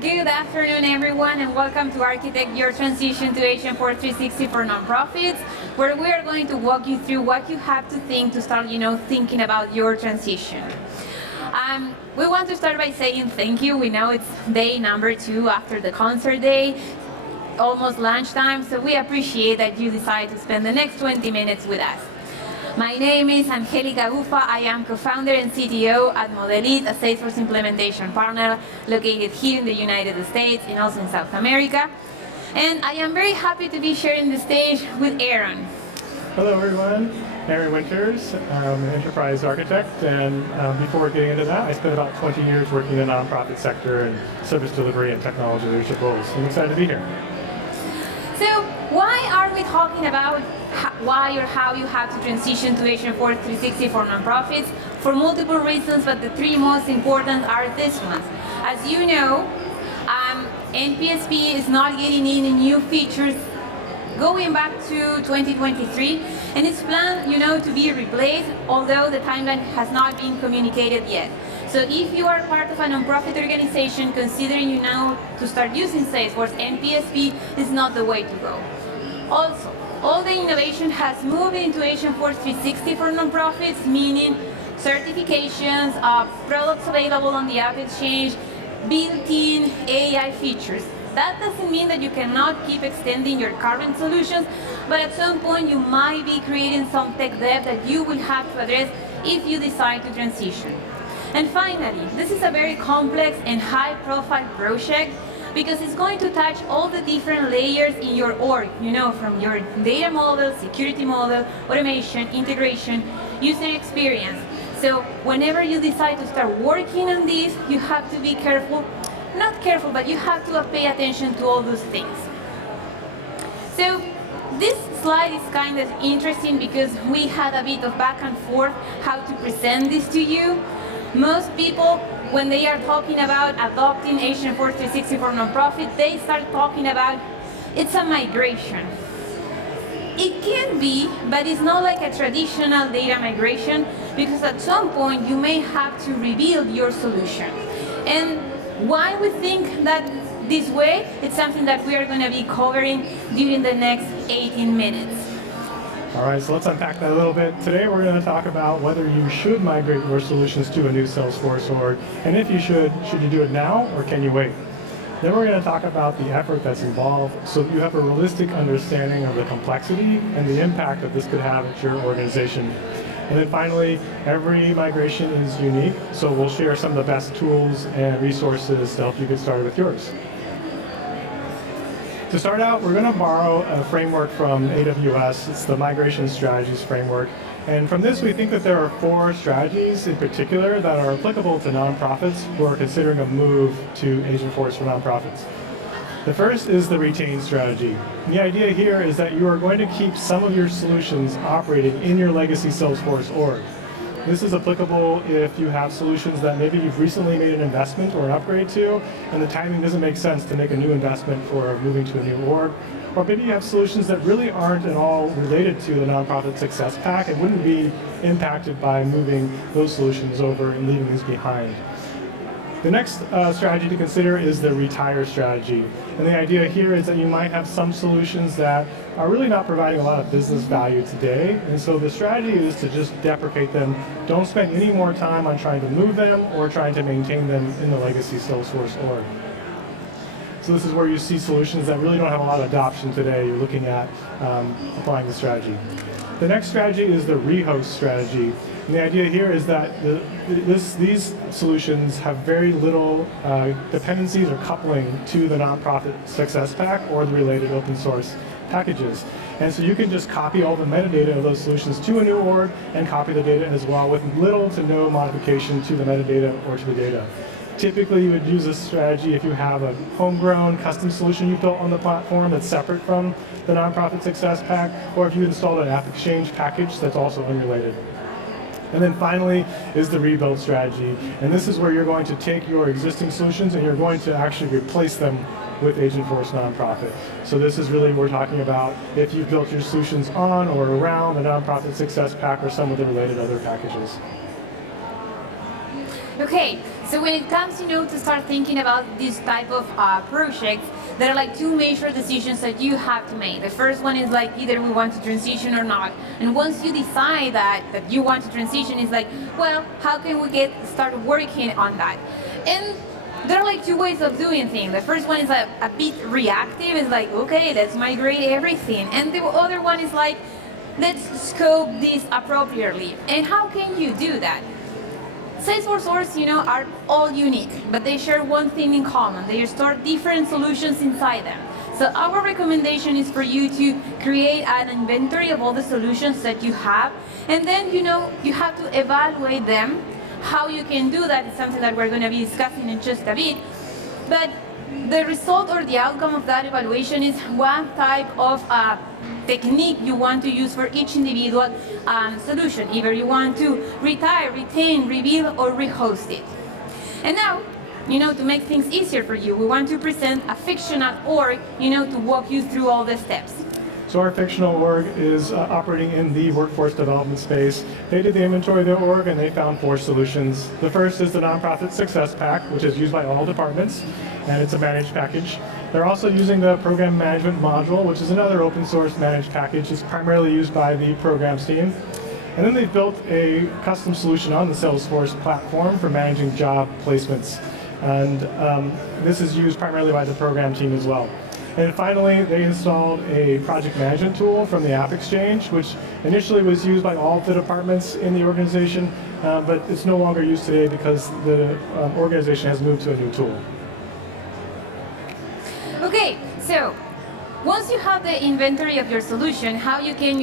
Good afternoon, everyone, and welcome to Architect Your Transition to Agentforce 360 for Nonprofits, where we are going to walk you through what you have to think to start, thinking about your transition. We want to start by saying thank you. We know it's day number 2 after the concert day, almost lunchtime, so we appreciate that you decide to spend the next 20 minutes with us. My name is Angelica Bufa. I am co-founder and CTO at Modelit, a Salesforce implementation partner located here in the United States and also in South America. And I am very happy to be sharing the stage with Aaron. Hello everyone, Aaron Winters. I'm an enterprise architect, and before getting into that, I spent about 20 years working in the nonprofit sector and service delivery and technology leadership roles. I'm excited to be here. So why are we talking about why or how you have to transition to Agentforce 360 for nonprofits? For multiple reasons, but the 3 most important are these ones. As you know, NPSP is not getting any new features going back to 2023, and it's planned, to be replaced, although the timeline has not been communicated yet. So if you are part of a nonprofit organization considering to start using Salesforce, NPSP is not the way to go. Also, all the innovation has moved into Agentforce 360 for nonprofits, meaning certifications, products available on the App Exchange, built-in AI features. That doesn't mean that you cannot keep extending your current solutions, but at some point you might be creating some tech debt that you will have to address if you decide to transition. And finally, this is a very complex and high-profile project because it's going to touch all the different layers in your org, from your data model, security model, automation, integration, user experience. So whenever you decide to start working on this, you have to be careful. Not careful, but you have to pay attention to all those things. So this slide is kind of interesting because we had a bit of back and forth how to present this to you. Most people, when they are talking about adopting Agentforce 360 for nonprofit, they start talking about it's a migration. It can be, but it's not like a traditional data migration because at some point you may have to rebuild your solution. And why we think that this way, it's something that we are going to be covering during the next 18 minutes. All right, so let's unpack that a little bit. Today we're going to talk about whether you should migrate your solutions to a new Salesforce org, and if you should you do it now or can you wait? Then we're going to talk about the effort that's involved so that you have a realistic understanding of the complexity and the impact that this could have at your organization. And then finally, every migration is unique, so we'll share some of the best tools and resources to help you get started with yours. To start out, we're going to borrow a framework from AWS. It's the Migration Strategies Framework. And from this, we think that there are 4 strategies in particular that are applicable to nonprofits who are considering a move to Agentforce for nonprofits. The first is the retain strategy. The idea here is that you are going to keep some of your solutions operating in your legacy Salesforce org. This is applicable if you have solutions that maybe you've recently made an investment or an upgrade to, and the timing doesn't make sense to make a new investment for moving to a new org. Or maybe you have solutions that really aren't at all related to the Nonprofit Success Pack and wouldn't be impacted by moving those solutions over and leaving these behind. The next strategy to consider is the retire strategy. And the idea here is that you might have some solutions that are really not providing a lot of business value today. And so the strategy is to just deprecate them. Don't spend any more time on trying to move them or trying to maintain them in the legacy Salesforce org. So this is where you see solutions that really don't have a lot of adoption today. You're looking at applying the strategy. The next strategy is the rehost strategy. And the idea here is that these solutions have very little dependencies or coupling to the Nonprofit Success Pack or the related open source packages. And so you can just copy all the metadata of those solutions to a new org and copy the data as well with little to no modification to the metadata or to the data. Typically, you would use this strategy if you have a homegrown custom solution you built on the platform that's separate from the Nonprofit Success Pack, or if you installed an App Exchange package that's also unrelated. And then finally is the rebuild strategy. And this is where you're going to take your existing solutions and you're going to actually replace them with Agentforce Nonprofit. So this is really, we're talking about if you've built your solutions on or around the Nonprofit Success Pack or some of the related other packages. Okay, so when it comes, to start thinking about this type of projects, there are like two major decisions that you have to make. The first one is like either we want to transition or not. And once you decide that you want to transition, it's like, well, how can we start working on that? And there are like two ways of doing things. The first one is a bit reactive. It's like, okay, let's migrate everything. And the other one is like, let's scope this appropriately. And how can you do that? Salesforce orgs, are all unique, but they share one thing in common. They store different solutions inside them. So our recommendation is for you to create an inventory of all the solutions that you have, and then, you have to evaluate them. How you can do that is something that we're going to be discussing in just a bit. But the result or the outcome of that evaluation is one type of technique you want to use for each individual solution. Either you want to retire, retain, rebuild, or rehost it. And now, to make things easier for you, we want to present a fictional org, to walk you through all the steps. So our fictional org is operating in the workforce development space. They did the inventory of their org and they found 4 solutions. The first is the Nonprofit Success Pack, which is used by all departments, and it's a managed package. They're also using the Program Management Module, which is another open source managed package. It's primarily used by the programs team. And then they've built a custom solution on the Salesforce platform for managing job placements. And this is used primarily by the program team as well. And finally, they installed a project management tool from the App Exchange, which initially was used by all of the departments in the organization, but it's no longer used today because the organization has moved to a new tool. Okay, so once you have the inventory of your solution, how you can,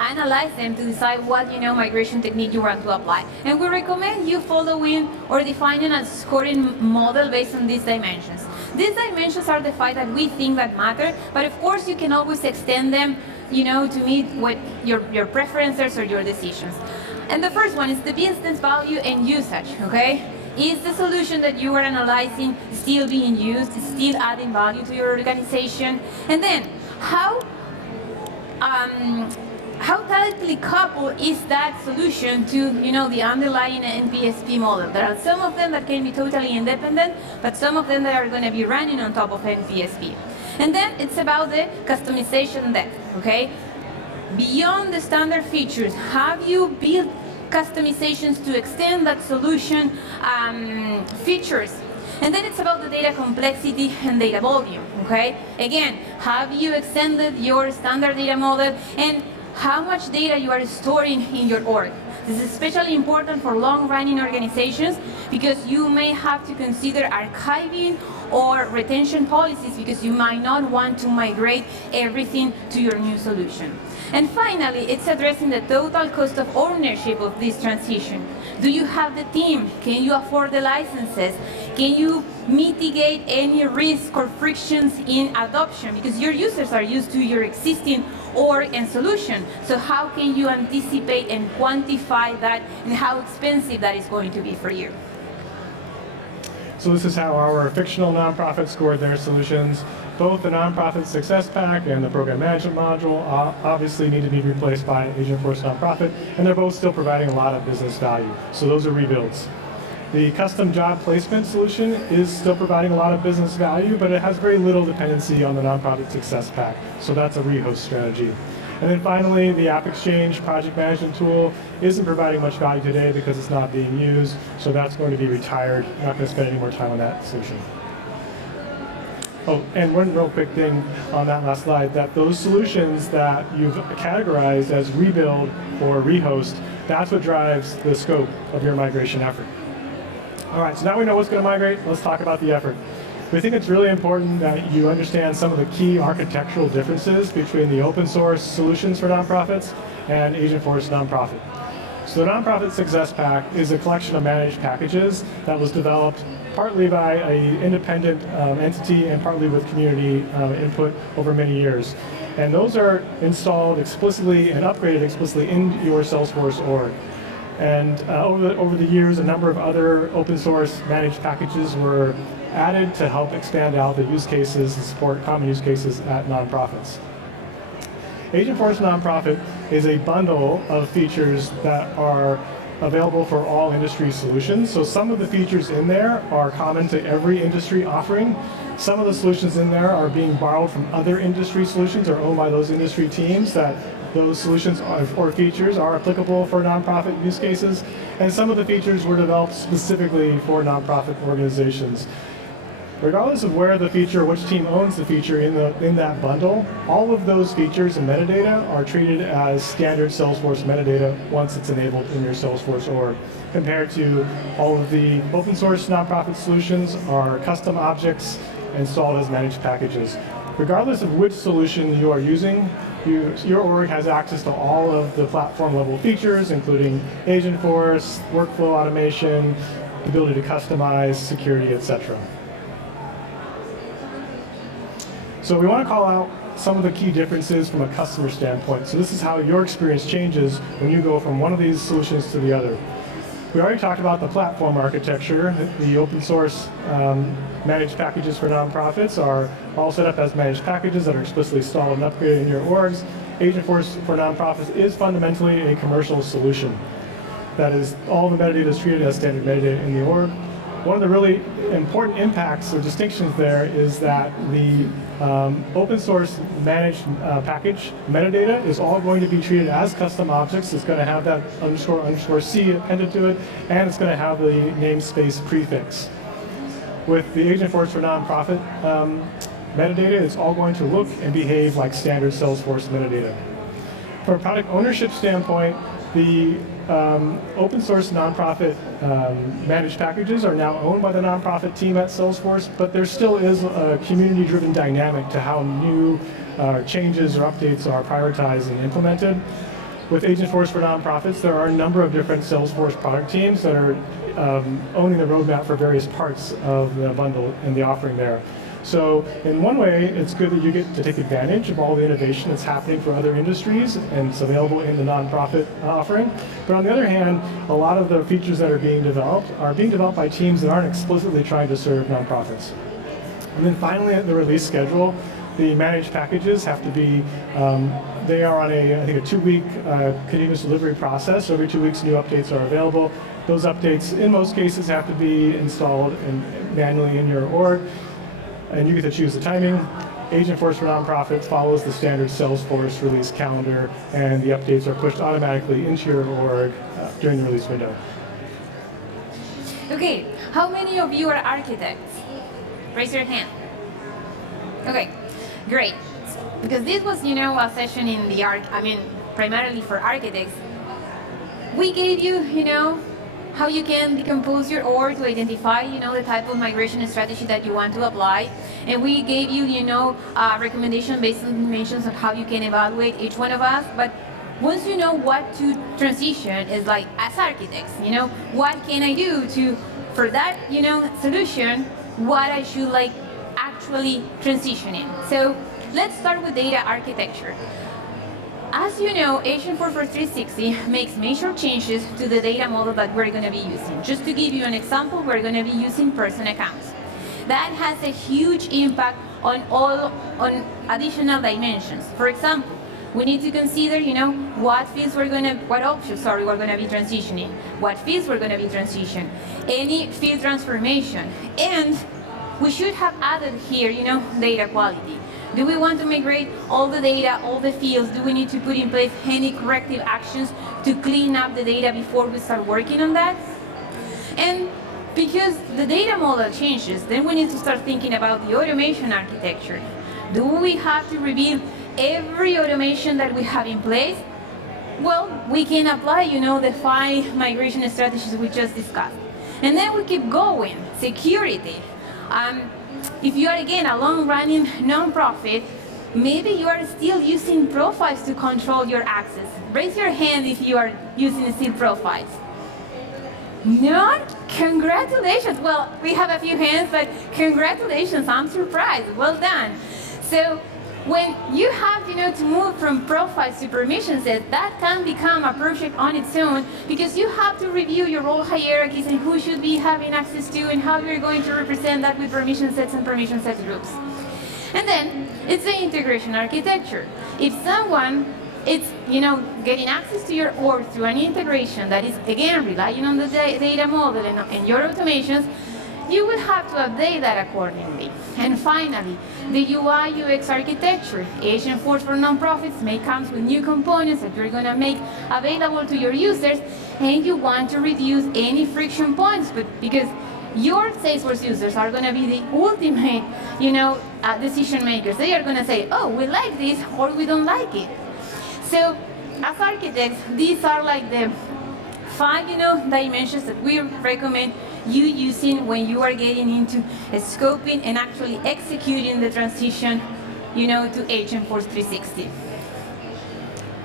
analyze them to decide what, migration technique you want to apply. And we recommend you following or defining a scoring model based on these dimensions. These dimensions are the 5 that we think that matter, but of course you can always extend them, to meet what your preferences or your decisions. And the first one is the business value and usage, okay? Is the solution that you are analyzing still being used, still adding value to your organization? And then, how tightly coupled is that solution to, the underlying NPSP model? There are some of them that can be totally independent, but some of them that are going to be running on top of NPSP. And then it's about the customization depth, okay? Beyond the standard features, have you built customizations to extend that solution features? And then it's about the data complexity and data volume, okay? Again, have you extended your standard data model, and how much data you are storing in your org? This is especially important for long-running organizations because you may have to consider archiving or retention policies because you might not want to migrate everything to your new solution. And finally, it's addressing the total cost of ownership of this transition. Do you have the team? Can you afford the licenses? Can you mitigate any risk or frictions in adoption? Because your users are used to your existing org and solution. So how can you anticipate and quantify that and how expensive that is going to be for you? So this is how our fictional nonprofits scored their solutions. Both the Nonprofit Success Pack and the Program Management Module obviously need to be replaced by Agentforce Nonprofit, and they're both still providing a lot of business value. So those are rebuilds. The custom job placement solution is still providing a lot of business value, but it has very little dependency on the Nonprofit Success Pack. So that's a rehost strategy. And then finally, the App Exchange project management tool isn't providing much value today because it's not being used, so that's going to be retired. I'm not going to spend any more time on that solution. Oh, and one real quick thing on that last slide, that those solutions that you've categorized as rebuild or rehost, that's what drives the scope of your migration effort. All right, so now we know what's going to migrate. Let's talk about the effort. We think it's really important that you understand some of the key architectural differences between the open source solutions for nonprofits and Agentforce Nonprofit. So the Nonprofit Success Pack is a collection of managed packages that was developed partly by an independent entity and partly with community input over many years. And those are installed explicitly and upgraded explicitly in your Salesforce org. And over the years, a number of other open source managed packages were added to help expand out the use cases and support common use cases at nonprofits. Agentforce Nonprofit is a bundle of features that are available for all industry solutions. So some of the features in there are common to every industry offering. Some of the solutions in there are being borrowed from other industry solutions or owned by those industry teams that those solutions or features are applicable for nonprofit use cases. And some of the features were developed specifically for nonprofit organizations. Regardless of where the feature, which team owns the feature in that bundle, all of those features and metadata are treated as standard Salesforce metadata once it's enabled in your Salesforce org, compared to all of the open source nonprofit solutions are custom objects installed as managed packages. Regardless of which solution you are using, your org has access to all of the platform level features, including Agentforce, workflow automation, ability to customize, security, etc. So we want to call out some of the key differences from a customer standpoint. So this is how your experience changes when you go from one of these solutions to the other. We already talked about the platform architecture. The open source managed packages for nonprofits are all set up as managed packages that are explicitly installed and upgraded in your orgs. Agentforce for nonprofits is fundamentally a commercial solution. That is, all the metadata is treated as standard metadata in the org. One of the really important impacts or distinctions there is that the open source managed package metadata is all going to be treated as custom objects. It's going to have that __C appended to it, and it's going to have the namespace prefix. With the Agentforce for nonprofit metadata, it's all going to look and behave like standard Salesforce metadata. From a product ownership standpoint, the open source nonprofit managed packages are now owned by the nonprofit team at Salesforce, but there still is a community-driven dynamic to how new changes or updates are prioritized and implemented. With Agentforce for nonprofits, there are a number of different Salesforce product teams that are owning the roadmap for various parts of the bundle and the offering there. So in one way, it's good that you get to take advantage of all the innovation that's happening for other industries, and it's available in the nonprofit offering. But on the other hand, a lot of the features that are being developed by teams that aren't explicitly trying to serve nonprofits. And then finally, at the release schedule, the managed packages have to be, they are on I think a 2-week continuous delivery process. So every 2 weeks, new updates are available. Those updates, in most cases, have to be installed manually in your org. And you get to choose the timing. Agentforce for nonprofits follows the standard Salesforce release calendar, and the updates are pushed automatically into your org during the release window. Okay, how many of you are architects? Raise your hand. Okay, great. Because this was, a session in the primarily for architects. We gave you, how you can decompose your org to identify, the type of migration strategy that you want to apply. And we gave you, recommendation based on dimensions of how you can evaluate each one of us. But once you know what to transition, is like, as architects, what can I do for that, solution, what I should actually transition in. So let's start with data architecture. As you know, Agentforce for 360 makes major changes to the data model that we're going to be using. Just to give you an example, we're going to be using person accounts. That has a huge impact on additional dimensions. For example, we need to consider, what options we're going to be transitioning, what fields we're going to be transitioning, any field transformation, and we should have added here, data quality. Do we want to migrate all the data, all the fields? Do we need to put in place any corrective actions to clean up the data before we start working on that? And because the data model changes, then we need to start thinking about the automation architecture. Do we have to rebuild every automation that we have in place? Well, we can apply, the 5 migration strategies we just discussed. And then we keep going. Security. If you are, again, a long-running nonprofit, maybe you are still using profiles to control your access. Raise your hand if you are using still profiles. None? Congratulations. Well, we have a few hands, but congratulations. I'm surprised. Well done. So when you have, to move from profiles to permission sets, that can become a project on its own, because you have to review your role hierarchies and who should be having access to and how you're going to represent that with permission sets and permission set groups. And then it's the integration architecture. If someone It's, getting access to your org through an integration that is, again, relying on the data model and your automations. You will have to update that accordingly. And finally, the UI UX architecture. Agentforce for nonprofits may come with new components that you're going to make available to your users, and you want to reduce any friction points, but because your Salesforce users are going to be the ultimate, decision makers. They are going to say, oh, we like this, or we don't like it. So, as architects, these are like the 5, dimensions that we recommend you using when you are getting into scoping and actually executing the transition, to Agentforce 360.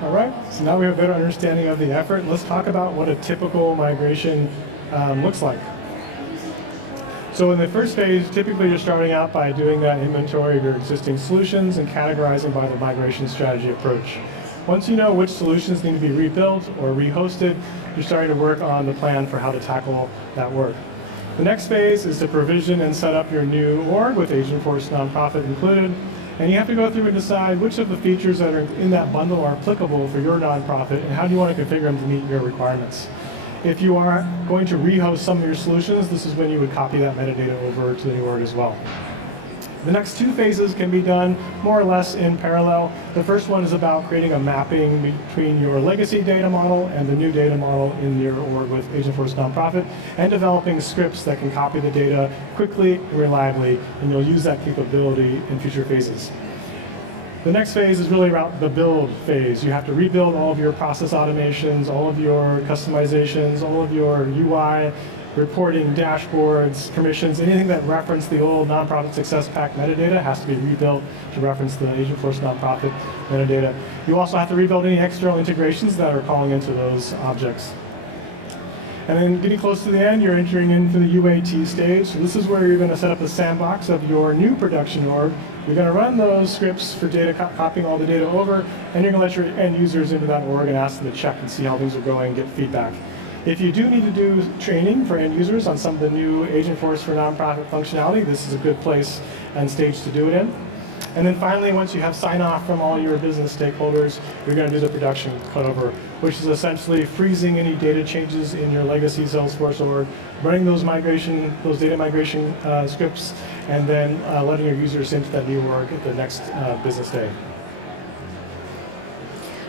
All right, so now we have a better understanding of the effort. Let's talk about what a typical migration looks like. So in the first phase, typically you're starting out by doing that inventory of your existing solutions and categorizing by the migration strategy approach. Once you know which solutions need to be rebuilt or rehosted, you're starting to work on the plan for how to tackle that work. The next phase is to provision and set up your new org with Agentforce Nonprofit included, and you have to go through and decide which of the features that are in that bundle are applicable for your nonprofit and how do you want to configure them to meet your requirements. If you are going to rehost some of your solutions, this is when you would copy that metadata over to the new org as well. The next 2 phases can be done more or less in parallel. The first one is about creating a mapping between your legacy data model and the new data model in your org with Agentforce Nonprofit, and developing scripts that can copy the data quickly and reliably, and you'll use that capability in future phases. The next phase is really about the build phase. You have to rebuild all of your process automations, all of your customizations, all of your UI, reporting, dashboards, permissions, anything that referenced the old nonprofit success pack metadata has to be rebuilt to reference the Agentforce nonprofit metadata. You also have to rebuild any external integrations that are calling into those objects. And then getting close to the end, you're entering into the UAT stage. So this is where you're going to set up the sandbox of your new production org. You're going to run those scripts for data copying all the data over, and you're going to let your end users into that org and ask them to check and see how things are going and get feedback. If you do need to do training for end users on some of the new Agentforce for nonprofit functionality, this is a good place and stage to do it in. And then finally, once you have sign-off from all your business stakeholders, you're going to do the production cutover, which is essentially freezing any data changes in your legacy Salesforce org, running those data migration scripts, and then letting your users into that new org at the next business day.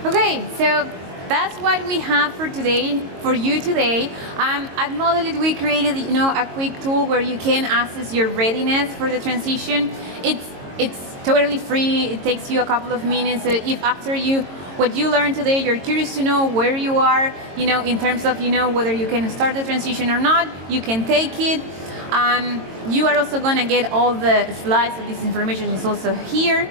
Okay, so that's what we have for you today. At Modelit, we created, a quick tool where you can assess your readiness for the transition. It's totally free. It takes you a couple of minutes. If after what you learned today, you're curious to know where you are, in terms of, whether you can start the transition or not, you can take it. You are also going to get all the slides of this information is also here.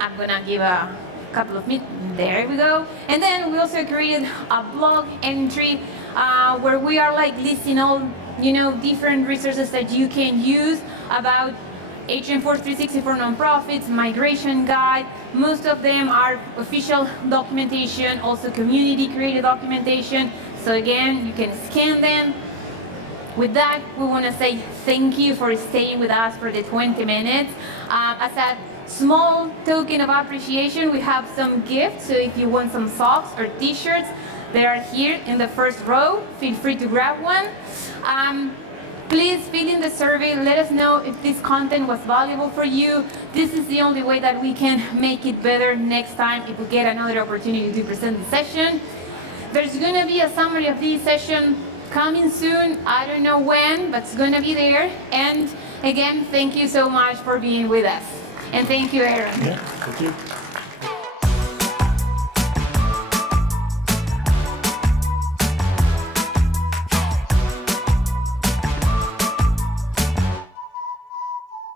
I'm going to give a couple of minutes. There we go. And then we also created a blog entry where we are listing all, different resources that you can use about Agentforce 360 for nonprofits, migration guide. Most of them are official documentation, also community created documentation. So again, you can scan them. With that, we want to say thank you for staying with us for the 20 minutes. As a small token of appreciation, we have some gifts. So if you want some socks or t-shirts, they are here in the first row. Feel free to grab one. Please fill in the survey. Let us know if this content was valuable for you. This is the only way that we can make it better next time if we get another opportunity to present the session. There's going to be a summary of this session coming soon. I don't know when, but it's going to be there. And again, thank you so much for being with us. And thank you, Aaron. Yeah, thank you.